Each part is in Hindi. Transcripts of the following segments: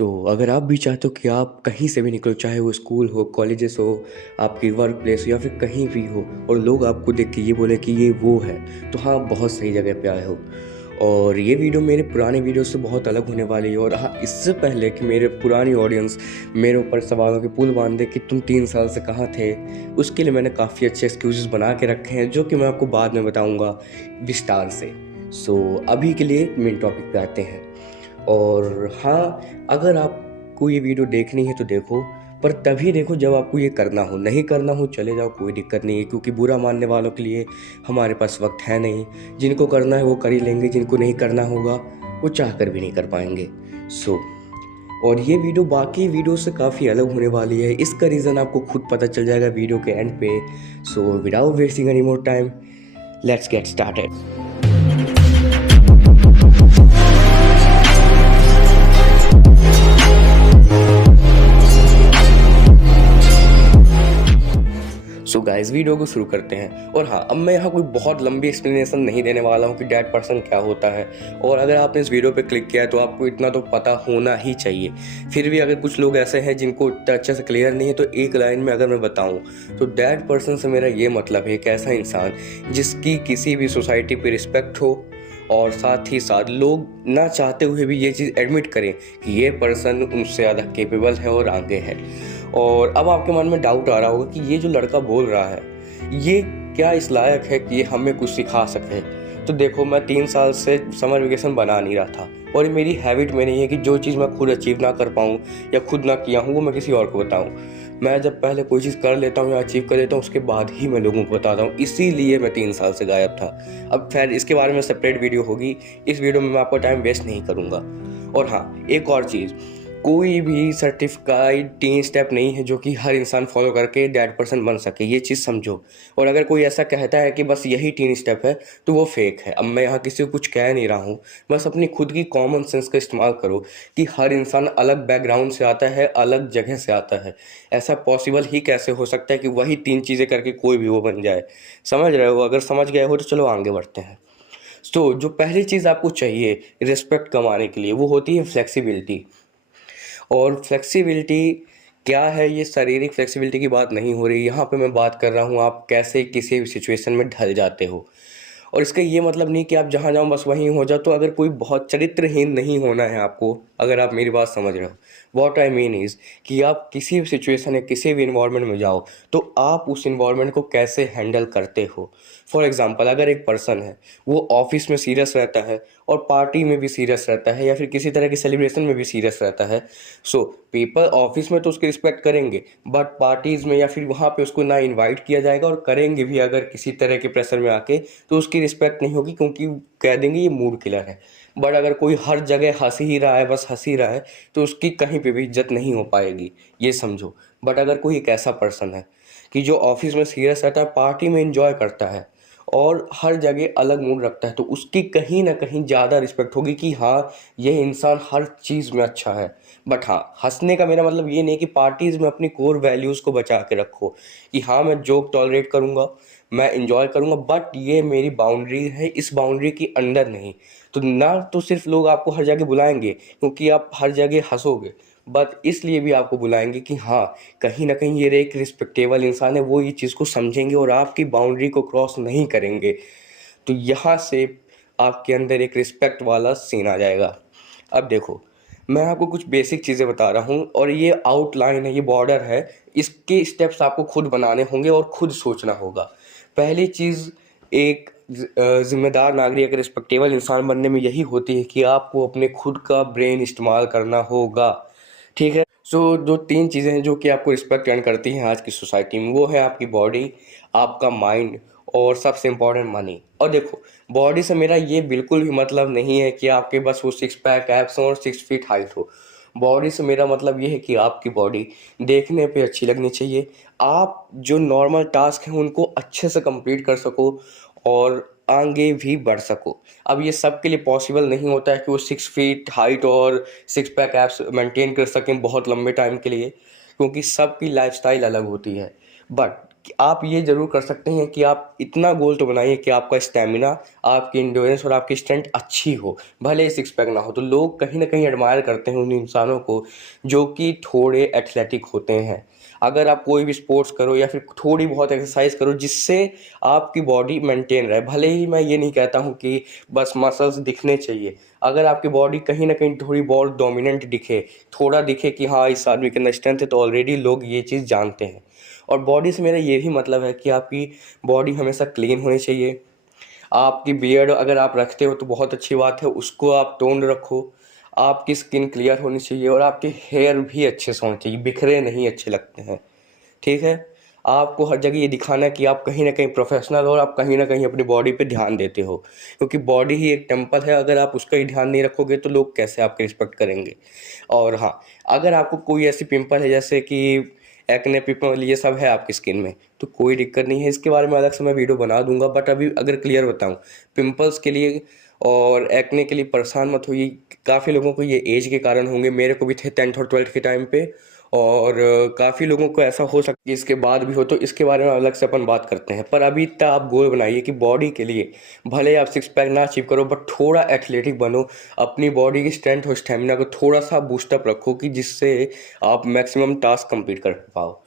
तो अगर आप भी चाहते हो कि आप कहीं से भी निकलो, चाहे वो स्कूल हो, कॉलेजेस हो, आपकी वर्क प्लेस हो या फिर कहीं भी हो, और लोग आपको देख के ये बोले कि ये वो है, तो हाँ, आप बहुत सही जगह पे आए हो। और ये वीडियो मेरे पुराने वीडियो से बहुत अलग होने वाली है। और हाँ, इससे पहले कि मेरे पुरानी ऑडियंस मेरे ऊपर सवालों के पुल बांध दे कि तुम 3 साल से कहाँ थे, उसके लिए मैंने काफ़ी अच्छे एक्सक्यूजेस बना के रखे हैं, जो कि मैं आपको बाद में बताऊँगा विस्तार से। सो अभी के लिए मेन टॉपिक पे आते हैं। और हाँ, अगर आपको ये वीडियो देखनी है तो देखो, पर तभी देखो जब आपको ये करना हो। नहीं करना हो चले जाओ, कोई दिक्कत नहीं है, क्योंकि बुरा मानने वालों के लिए हमारे पास वक्त है नहीं। जिनको करना है वो कर ही लेंगे, जिनको नहीं करना होगा वो चाह कर भी नहीं कर पाएंगे। सो और ये वीडियो बाकी वीडियो से काफ़ी अलग होने वाली है। इसका रीज़न आपको खुद पता चल जाएगा वीडियो के एंड पे। So without wasting any more time, let's get started. So guys, video को शुरू करते हैं। और हाँ, अब मैं यहाँ कोई बहुत लंबी एक्सप्लेनेशन नहीं देने वाला हूँ कि डेड पर्सन क्या होता है। और अगर आपने इस वीडियो पे क्लिक किया है तो आपको इतना तो पता होना ही चाहिए। फिर भी अगर कुछ लोग ऐसे हैं जिनको इतना अच्छे से क्लियर नहीं है, तो एक लाइन में अगर मैं बताऊँ तो डेड पर्सन से मेरा ये मतलब है एक ऐसा इंसान जिसकी किसी भी सोसाइटी पे रिस्पेक्ट हो, और साथ ही साथ लोग ना चाहते हुए भी ये चीज़ एडमिट करें कि ये पर्सन उनसे ज़्यादा केपेबल है और आगे है। और अब आपके मन में डाउट आ रहा होगा कि ये जो लड़का बोल रहा है ये क्या इस लायक है कि ये हमें कुछ सिखा सके। तो देखो, मैं 3 साल से समर वेकेशन बना नहीं रहा था, और ये मेरी हैबिट में नहीं है कि जो चीज़ मैं खुद अचीव ना कर पाऊँ या खुद ना किया हूँ वो मैं किसी और को बताऊँ। मैं जब पहले कोई चीज़ कर लेता हूँ या अचीव कर लेता हूँ, उसके बाद ही मैं लोगों को बताता हूँ। इसीलिए मैं 3 साल से गायब था। अब खैर, इसके बारे में सेपरेट वीडियो होगी। इस वीडियो में मैं आपका टाइम वेस्ट नहीं करूँगा। और हाँ, एक और चीज़, कोई भी सर्टिफिकाइड 3 स्टेप नहीं है जो कि हर इंसान फॉलो करके डेड पर्सन बन सके, ये चीज़ समझो। और अगर कोई ऐसा कहता है कि बस यही 3 स्टेप है तो वो फेक है। अब मैं यहाँ किसी को कुछ कह नहीं रहा हूँ, बस अपनी खुद की कॉमन सेंस का इस्तेमाल करो कि हर इंसान अलग बैकग्राउंड से आता है, अलग जगह से आता है। ऐसा पॉसिबल ही कैसे हो सकता है कि वही 3 चीज़ें करके कोई भी वो बन जाए। समझ रहे हो? अगर समझ गए हो तो चलो आगे बढ़ते हैं। तो जो पहली चीज़ आपको चाहिए रिस्पेक्ट कमाने के लिए, वो होती है फ्लेक्सिबिलिटी। और फ्लेक्सिबिलिटी क्या है? ये शारीरिक फ्लेक्सिबिलिटी की बात नहीं हो रही यहाँ पे। मैं बात कर रहा हूँ आप कैसे किसी भी सिचुएशन में ढल जाते हो। और इसका ये मतलब नहीं कि आप जहाँ जाओ बस वहीं हो जाओ। तो अगर कोई बहुत चरित्रहीन नहीं होना है आपको, अगर आप मेरी बात समझ रहे हो, वॉट आई मीन इज़ कि आप किसी भी सिचुएशन या किसी भी इन्वायरमेंट में जाओ तो आप उस इन्वायरमेंट को कैसे हैंडल करते हो। फॉर एग्जाम्पल, अगर एक पर्सन है वो ऑफिस में सीरियस रहता है और पार्टी में भी सीरियस रहता है या फिर किसी तरह के सेलिब्रेशन में भी सीरियस रहता है, सो पीपल ऑफिस में तो उसकी रिस्पेक्ट करेंगे, बट पार्टीज में या फिर वहाँ पे उसको ना इनवाइट किया जाएगा, और करेंगे भी अगर किसी तरह के प्रेशर में आके तो उसकी रिस्पेक्ट नहीं होगी, क्योंकि कह देंगे ये मूड किलर है। बट अगर कोई हर जगह हंस ही रहा है, बस हंस ही रहा है, तो उसकी कहीं पे भी इज्जत नहीं हो पाएगी, ये समझो। बट अगर कोई एक ऐसा पर्सन है कि जो ऑफिस में सीरियस रहता है, पार्टी में इंजॉय करता है और हर जगह अलग मूड रखता है, तो उसकी कहीं ना कहीं ज़्यादा रिस्पेक्ट होगी कि हाँ, यह इंसान हर चीज़ में अच्छा है। बट हाँ, हंसने का मेरा मतलब ये नहीं कि पार्टीज़ में अपनी कोर वैल्यूज़ को बचा के रखो कि हाँ, मैं जोक टॉलरेट करूँगा, मैं इंजॉय करूँगा, बट ये मेरी बाउंड्री है, इस बाउंड्री के अंदर नहीं। तो ना तो सिर्फ लोग आपको हर जगह बुलाएंगे क्योंकि आप हर जगह हंसोगे, बट इसलिए भी आपको बुलाएंगे कि हाँ, कहीं ना कहीं ये एक रिस्पेक्टेबल इंसान है, वो ये चीज़ को समझेंगे और आपकी बाउंड्री को क्रॉस नहीं करेंगे। तो यहाँ से आपके अंदर एक रिस्पेक्ट वाला सीन आ जाएगा। अब देखो, मैं आपको कुछ बेसिक चीज़ें बता रहा हूँ, और ये आउटलाइन है, ये बॉर्डर है, इसके स्टेप्स आपको खुद बनाने होंगे और खुद सोचना होगा। पहली चीज़, एक जिम्मेदार नागरिक, एक रिस्पेक्टेबल इंसान बनने में यही होती है कि आपको अपने खुद का ब्रेन इस्तेमाल करना होगा। ठीक है? सो जो 3 चीज़ें हैं जो कि आपको रिस्पेक्ट अर्न करती हैं आज की सोसाइटी में, वो है आपकी बॉडी, आपका माइंड, और सबसे इम्पोर्टेंट मनी। और देखो, बॉडी से मेरा ये बिल्कुल भी मतलब नहीं है कि आपके बस वो 6 पैक एब्स हो और 6 फीट हाइट हो। बॉडी से मेरा मतलब ये है कि आपकी बॉडी देखने पे अच्छी लगनी चाहिए, आप जो नॉर्मल टास्क हैं उनको अच्छे से कंप्लीट कर सको और आगे भी बढ़ सको। अब ये सब के लिए पॉसिबल नहीं होता है कि वो 6 फीट हाइट और 6 पैक एब्स मेंटेन कर सकें बहुत लंबे टाइम के लिए, क्योंकि सबकी लाइफस्टाइल अलग होती है। बट कि आप ये ज़रूर कर सकते हैं कि आप इतना गोल तो बनाइए कि आपका स्टैमिना, आपकी एंड्योरेंस और आपकी स्ट्रेंथ अच्छी हो, भले ही सिक्स पैक ना हो। तो लोग कहीं न कहीं एडमायर करते हैं उन इंसानों को जो कि थोड़े एथलेटिक होते हैं। अगर आप कोई भी स्पोर्ट्स करो या फिर थोड़ी बहुत एक्सरसाइज करो जिससे आपकी बॉडी मेंटेन रहे, भले ही मैं ये नहीं कहता हूँ कि बस मसल्स दिखने चाहिए। अगर आपकी बॉडी कहीं न कहीं थोड़ी बहुत डोमिनेंट दिखे, थोड़ा दिखे कि हाँ, इस आदमी के अंदर स्ट्रेंथ है, तो ऑलरेडी लोग ये चीज़ जानते हैं। और बॉडी से मेरा ये भी मतलब है कि आपकी बॉडी हमेशा क्लीन होनी चाहिए। आपकी बियर्ड अगर आप रखते हो तो बहुत अच्छी बात है, उसको आप टोन्ड रखो। आपकी स्किन क्लियर होनी चाहिए और आपके हेयर भी अच्छे से होने चाहिए, बिखरे नहीं अच्छे लगते हैं, ठीक है? आपको हर जगह ये दिखाना है कि आप कहीं न कहीं प्रोफ़ेशनल हो और आप कहीं न कहीं अपनी बॉडी पे ध्यान देते हो। क्योंकि बॉडी ही एक टेम्पल है, अगर आप उसका ही ध्यान नहीं रखोगे तो लोग कैसे आपकी रिस्पेक्ट करेंगे? और हाँ, अगर आपको कोई ऐसी पिंपल है जैसे कि एक्ने, पिंपल ये सब है आपकी स्किन में, तो कोई दिक्कत नहीं है, इसके बारे में अलग से मैं वीडियो बना दूँगा। बट अभी अगर क्लियर बताऊँ, पिंपल्स के लिए और एक्ने के लिए परेशान मत होइए। काफ़ी लोगों को ये एज के कारण होंगे, मेरे को भी थे 10th और 12th के टाइम पे। और काफ़ी लोगों को ऐसा हो सकता है इसके बाद भी हो, तो इसके बारे में अलग से अपन बात करते हैं। पर अभी तक आप गोल बनाइए कि बॉडी के लिए भले आप सिक्स पैक ना अचीव करो, बट थोड़ा एथलेटिक बनो। अपनी बॉडी की स्ट्रेंथ और स्टेमिना को थोड़ा सा बूस्टअप रखो कि जिससे आप मैक्सिमम टास्क कंप्लीट कर पाओ।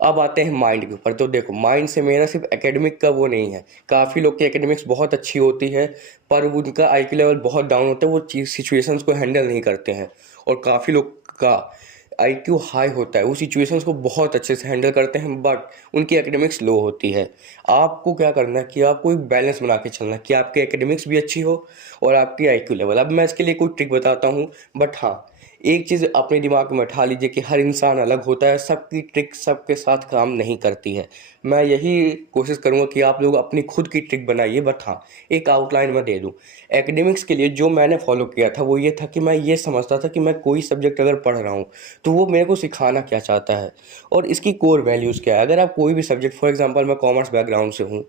अब आते हैं माइंड के ऊपर। तो देखो, माइंड से मेरा सिर्फ एकेडमिक का वो नहीं है। काफ़ी लोग की एकेडमिक्स बहुत अच्छी होती है पर उनका आईक्यू लेवल बहुत डाउन होता है, वो चीज़ सिचुएशंस को हैंडल नहीं करते हैं। और काफ़ी लोग का आईक्यू हाई होता है, वो सिचुएशंस को बहुत अच्छे से हैंडल करते हैं बट उनकी एकेडमिक्स लो होती है। आपको क्या करना है कि आपको एक बैलेंस बना के चलना है कि आपकी एकेडमिक्स भी अच्छी हो और आपकी आईक्यू लेवल। अब मैं इसके लिए कोई ट्रिक बताता हूँ, बट हाँ, एक चीज़ अपने दिमाग में उठा लीजिए कि हर इंसान अलग होता है, सबकी ट्रिक सबके साथ काम नहीं करती है। मैं यही कोशिश करूँगा कि आप लोग अपनी खुद की ट्रिक बनाइए, बट हाँ, एक आउटलाइन मैं दे दूँ। एकेडमिक्स के लिए जो मैंने फॉलो किया था वो ये था कि मैं ये समझता था कि मैं कोई सब्जेक्ट अगर पढ़ रहा हूँ तो वो मेरे को सिखाना क्या चाहता है और इसकी कोर वैल्यूज़ क्या है। अगर आप कोई भी सब्जेक्ट, फॉर एग्जांपल मैं कॉमर्स बैकग्राउंड से हूँ,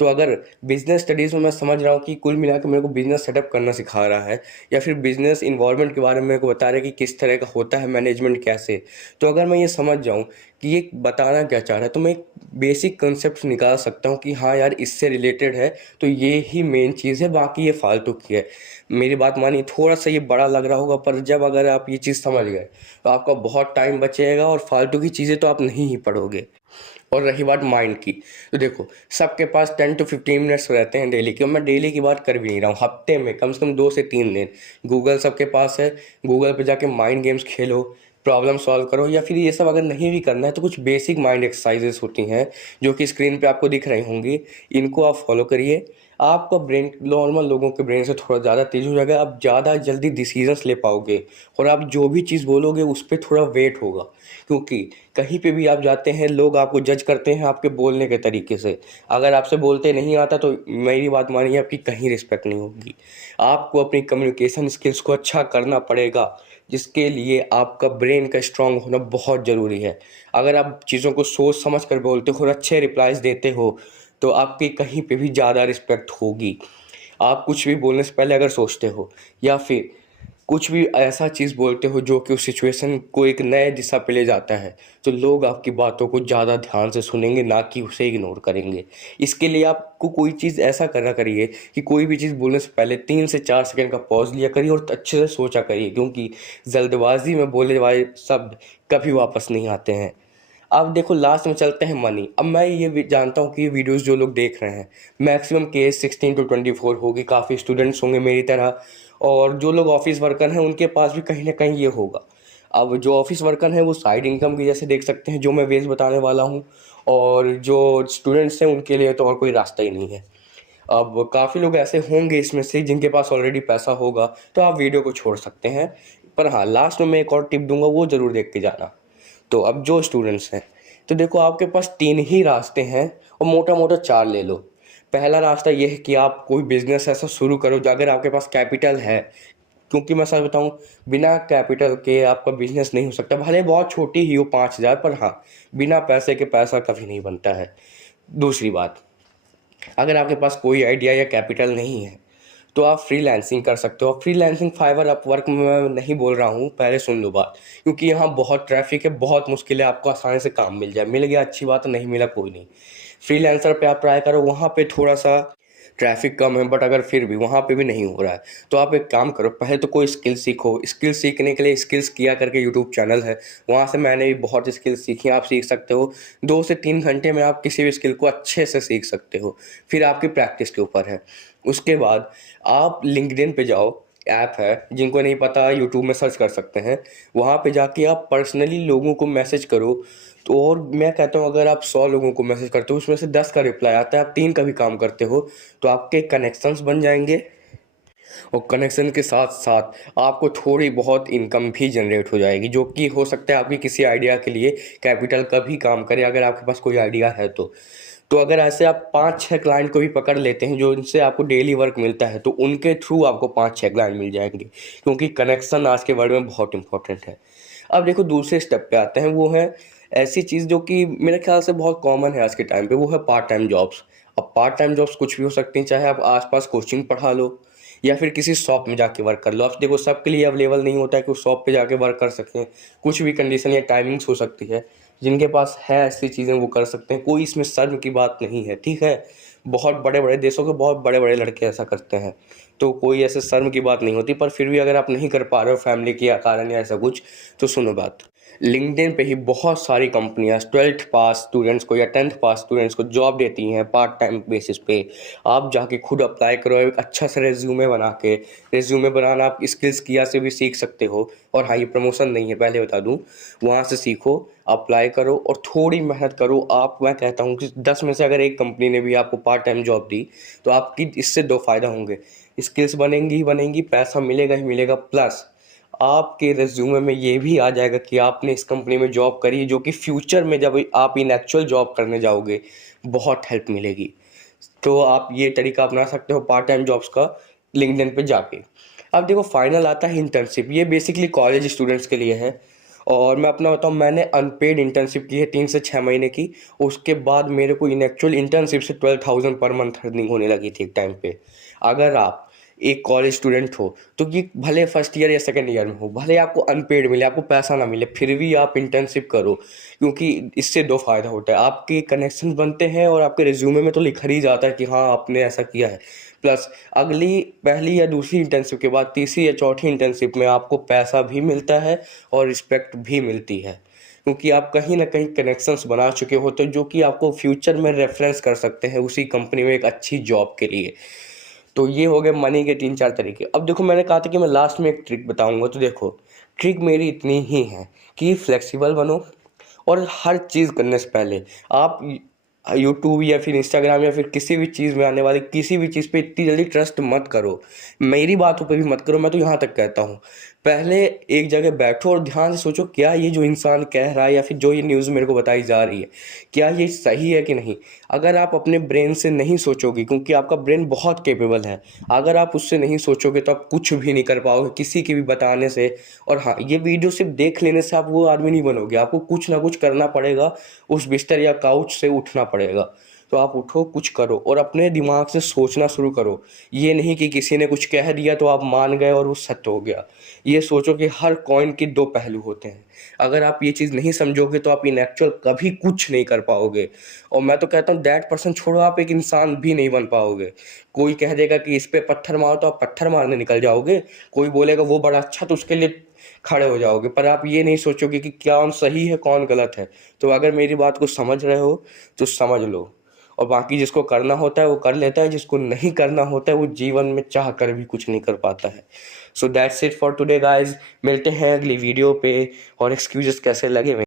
तो अगर बिजनेस स्टडीज़ में मैं समझ रहा हूँ कि कुल मिला के मेरे को बिजनेस सेटअप करना सिखा रहा है या फिर बिजनेस इन्वायरमेंट के बारे में मेरे को बता रहा है कि किस तरह का होता है मैनेजमेंट कैसे, तो अगर मैं ये समझ जाऊँ कि ये बताना क्या चाह रहा है तो मैं एक बेसिक कंसेप्ट निकाल सकता हूँ कि हाँ यार, इससे रिलेटेड है तो ये ही मेन चीज़ है, बाकी ये फालतू की है। मेरी बात मानिए, थोड़ा सा ये बड़ा लग रहा होगा पर जब अगर आप ये चीज़ समझ गए तो आपका बहुत टाइम बचेगा और फालतू की चीज़ें तो आप नहीं ही पढ़ोगे। और रही बात माइंड की, तो देखो, सबके पास 10 to 15 मिनट्स रहते हैं डेली के। और मैं डेली की बात कर भी नहीं रहा हूँ, हफ्ते में कम से कम 2 से 3 दिन गूगल सबके पास है। गूगल पे जाके माइंड गेम्स खेलो, प्रॉब्लम सॉल्व करो, या फिर ये सब अगर नहीं भी करना है तो कुछ बेसिक माइंड एक्सरसाइजेस होती हैं जो कि स्क्रीन पे आपको दिख रही होंगी, इनको आप फॉलो करिए। आपका ब्रेन नॉर्मल लोगों के ब्रेन से थोड़ा ज़्यादा तेज़ हो जाएगा, आप ज़्यादा जल्दी डिसीजंस ले पाओगे और आप जो भी चीज़ बोलोगे उस पर थोड़ा वेट होगा। क्योंकि कहीं पे भी आप जाते हैं, लोग आपको जज करते हैं आपके बोलने के तरीके से। अगर आपसे बोलते नहीं आता तो मेरी बात मानिए, आपकी कहीं रिस्पेक्ट नहीं होगी। आपको अपनी कम्युनिकेशन स्किल्स को अच्छा करना पड़ेगा, जिसके लिए आपका ब्रेन का स्ट्रांग होना बहुत ज़रूरी है। अगर आप चीज़ों को सोच समझ कर बोलते हो और अच्छे रिप्लाईज़ देते हो तो आपकी कहीं पे भी ज़्यादा रिस्पेक्ट होगी। आप कुछ भी बोलने से पहले अगर सोचते हो या फिर कुछ भी ऐसा चीज़ बोलते हो जो कि उस सिचुएशन को एक नए दिशा पे ले जाता है, तो लोग आपकी बातों को ज़्यादा ध्यान से सुनेंगे, ना कि उसे इग्नोर करेंगे। इसके लिए आपको कोई चीज़ ऐसा करना करिए कि कोई भी चीज़ बोलने से पहले 3 से 4 सेकंड का पॉज़ लिया करिए और अच्छे से सोचा करिए, क्योंकि जल्दबाज़ी में बोले वाले शब्द कभी वापस नहीं आते हैं। अब देखो, लास्ट में चलते हैं मनी। अब मैं ये भी जानता हूँ कि ये वीडियोस जो लोग देख रहे हैं, मैक्सिमम की एज 16 to 24 होगी, काफ़ी स्टूडेंट्स होंगे मेरी तरह, और जो लोग ऑफिस वर्कर हैं उनके पास भी कहीं ना कहीं ये होगा। अब जो ऑफिस वर्कर हैं वो साइड इनकम की जैसे देख सकते हैं, जो मैं वेज बताने वाला हूँ, और जो स्टूडेंट्स हैं उनके लिए तो और कोई रास्ता ही नहीं है। अब काफ़ी लोग ऐसे होंगे इसमें से जिनके पास ऑलरेडी पैसा होगा, तो आप वीडियो को छोड़ सकते हैं। पर हाँ, लास्ट में मैं एक और टिप दूंगा, वो ज़रूर देख के जाना। तो अब जो स्टूडेंट्स हैं, तो देखो, आपके पास 3 ही रास्ते हैं और मोटा मोटा 4 ले लो। पहला रास्ता ये है कि आप कोई बिजनेस ऐसा शुरू करो जो अगर आपके पास कैपिटल है, क्योंकि मैं सच बताऊं, बिना कैपिटल के आपका बिजनेस नहीं हो सकता। भले बहुत छोटी ही हो 5,000, पर हाँ, बिना पैसे के पैसा कभी नहीं बनता है। दूसरी बात, अगर आपके पास कोई आइडिया या कैपिटल नहीं है तो आप फ्रीलांसिंग कर सकते हो। फ्रीलांसिंग फाइवर अपवर्क में मैं नहीं बोल रहा हूँ, पहले सुन लो बात, क्योंकि यहाँ बहुत ट्रैफिक है, बहुत मुश्किल है आपको आसानी से काम मिल जाए। मिल गया अच्छी बात है, नहीं मिला कोई नहीं। फ्रीलांसर पे आप ट्राई करो, वहाँ पे थोड़ा सा ट्रैफिक कम है, बट अगर फिर भी वहाँ पे भी नहीं हो रहा है तो आप एक काम करो, पहले तो कोई स्किल सीखो। स्किल सीखने के लिए स्किल्स किया करके यूट्यूब चैनल है, वहाँ से मैंने भी बहुत स्किल्स सीखी, आप सीख सकते हो। 2 से 3 घंटे में आप किसी भी स्किल को अच्छे से सीख सकते हो, फिर आपकी प्रैक्टिस के ऊपर है। उसके बाद आप लिंक्डइन पे जाओ, ऐप है, जिनको नहीं पता यूट्यूब में सर्च कर सकते हैं। वहाँ पे जाके आप पर्सनली लोगों को मैसेज करो। तो और मैं कहता हूँ अगर आप 100 लोगों को मैसेज करते हो, उसमें से 10 का रिप्लाई आता है, आप 3 का भी काम करते हो, तो आपके कनेक्शंस बन जाएंगे। और कनेक्शन के साथ साथ आपको थोड़ी बहुत इनकम भी जनरेट हो जाएगी, जो कि हो सकता है आपकी किसी आइडिया के लिए कैपिटल का भी काम करे, अगर आपके पास कोई आइडिया है तो अगर ऐसे आप 5-6 क्लाइंट को भी पकड़ लेते हैं जो इनसे आपको डेली वर्क मिलता है, तो उनके थ्रू आपको 5-6 क्लाइंट मिल जाएंगे, क्योंकि कनेक्शन आज के वर्ल्ड में बहुत इंपॉर्टेंट है। अब देखो दूसरे स्टेप पे आते हैं, वो है ऐसी चीज़ जो कि मेरे ख्याल से बहुत कॉमन है आज के टाइम पे, वो है पार्ट टाइम जॉब्स। अब पार्ट टाइम जॉब्स कुछ भी हो सकती हैं, चाहे आप आसपास कोचिंग पढ़ा लो या फिर किसी शॉप में जाके वर्क कर लो। अब देखो सबके लिए अवेलेबल नहीं होता है कि वो शॉप पे जाके वर्क कर सकें, कुछ भी कंडीशन या टाइमिंग्स हो सकती है। जिनके पास है ऐसी चीज़ें वो कर सकते हैं, कोई इसमें शर्म की बात नहीं है, ठीक है। बहुत बड़े बड़े देशों के बहुत बड़े बड़े लड़के ऐसा करते हैं, तो कोई ऐसे शर्म की बात नहीं होती। पर फिर भी अगर आप नहीं कर पा रहे हो फैमिली के कारण या ऐसा कुछ, तो सुनो बात, लिंक्डइन पे ही बहुत सारी कंपनियां 12th पास स्टूडेंट्स को या 10th पास स्टूडेंट्स को जॉब देती हैं पार्ट टाइम बेसिस पे। आप जाके खुद अप्लाई करो, एक अच्छा सा रेज्यूमे बना के, रेज्यूमे बनाना आप स्किल्स किया से भी सीख सकते हो। और हाँ, ये प्रमोशन नहीं है, पहले बता दूं, वहाँ से सीखो, अप्लाई करो और थोड़ी मेहनत करो। आप, मैं कहता हूँ कि 10 में से अगर एक कंपनी ने भी आपको पार्ट टाइम जॉब दी, तो आपकी इससे 2 फ़ायदा होंगे, स्किल्स बनेंगी ही बनेंगी, पैसा मिलेगा ही मिलेगा, प्लस आपके रिज्यूमे में ये भी आ जाएगा कि आपने इस कंपनी में जॉब करी है, जो कि फ्यूचर में जब आप इन एक्चुअल जॉब करने जाओगे बहुत हेल्प मिलेगी। तो आप ये तरीका अपना सकते हो पार्ट टाइम जॉब्स का लिंक्डइन पे जाके। अब देखो फाइनल आता है इंटर्नशिप, ये बेसिकली कॉलेज स्टूडेंट्स के लिए है। और मैं अपना बताऊँ, मैंने अनपेड इंटर्नशिप की है 3 से 6 महीने की। उसके बाद मेरे को इन एक्चुअल इंटर्नशिप से 12,000 पर मंथ अर्निंग होने लगी थी एक टाइम पे। अगर आप एक कॉलेज स्टूडेंट हो, तो ये भले फर्स्ट ईयर या सेकंड ईयर में हो, भले आपको अनपेड मिले, आपको पैसा ना मिले, फिर भी आप इंटर्नशिप करो, क्योंकि इससे 2 फ़ायदा होता है, आपके कनेक्शन बनते हैं और आपके रिज्यूमे में तो लिखा ही जाता है कि हाँ आपने ऐसा किया है। प्लस अगली पहली या दूसरी इंटर्नशिप के बाद तीसरी या चौथी इंटर्नशिप में आपको पैसा भी मिलता है और रिस्पेक्ट भी मिलती है, क्योंकि आप कहीं ना कहीं कनेक्शंस बना चुके होते हो, जो कि आपको फ्यूचर में रेफरेंस कर सकते हैं उसी कंपनी में एक अच्छी जॉब के लिए। तो ये हो गए मनी के 3-4 तरीके। अब देखो मैंने कहा था कि मैं लास्ट में एक ट्रिक बताऊंगा, तो देखो ट्रिक मेरी इतनी ही है कि फ्लेक्सिबल बनो, और हर चीज़ करने से पहले आप यूट्यूब या फिर इंस्टाग्राम या फिर किसी भी चीज़ में आने वाली किसी भी चीज़ पे इतनी जल्दी ट्रस्ट मत करो। मेरी बातों पे भी मत करो, मैं तो यहाँ तक कहता हूँ, पहले एक जगह बैठो और ध्यान से सोचो क्या ये जो इंसान कह रहा है या फिर जो ये न्यूज़ मेरे को बताई जा रही है, क्या ये सही है कि नहीं। अगर आप अपने ब्रेन से नहीं सोचोगे, क्योंकि आपका ब्रेन बहुत कैपेबल है, अगर आप उससे नहीं सोचोगे तो आप कुछ भी नहीं कर पाओगे किसी के भी बताने से। और हाँ, ये वीडियो सिर्फ देख लेने से आप वो आदमी नहीं बनोगे, आपको कुछ ना कुछ करना पड़ेगा, उस बिस्तर या काउच से उठना पड़ेगा। तो आप उठो, कुछ करो और अपने दिमाग से सोचना शुरू करो। ये नहीं कि किसी ने कुछ कह दिया तो आप मान गए और वो सत्य हो गया। ये सोचो कि हर कॉइन के 2 पहलू होते हैं। अगर आप ये चीज़ नहीं समझोगे तो आप इन एक्चुअल कभी कुछ नहीं कर पाओगे। और मैं तो कहता हूँ दैट पर्सन छोड़ो, आप एक इंसान भी नहीं बन पाओगे। कोई कह देगा कि इस पे पत्थर मारो तो आप पत्थर मारने निकल जाओगे, कोई बोलेगा वो बड़ा अच्छा, तो उसके लिए खड़े हो जाओगे, पर आप ये नहीं सोचोगे कि कौन सही है कौन गलत है। तो अगर मेरी बात को समझ रहे हो तो समझ लो, और बाकी जिसको करना होता है वो कर लेता है, जिसको नहीं करना होता है वो जीवन में चाह कर भी कुछ नहीं कर पाता है। So that's it for today guys, मिलते हैं अगली वीडियो पे। और एक्सक्यूजेस कैसे लगे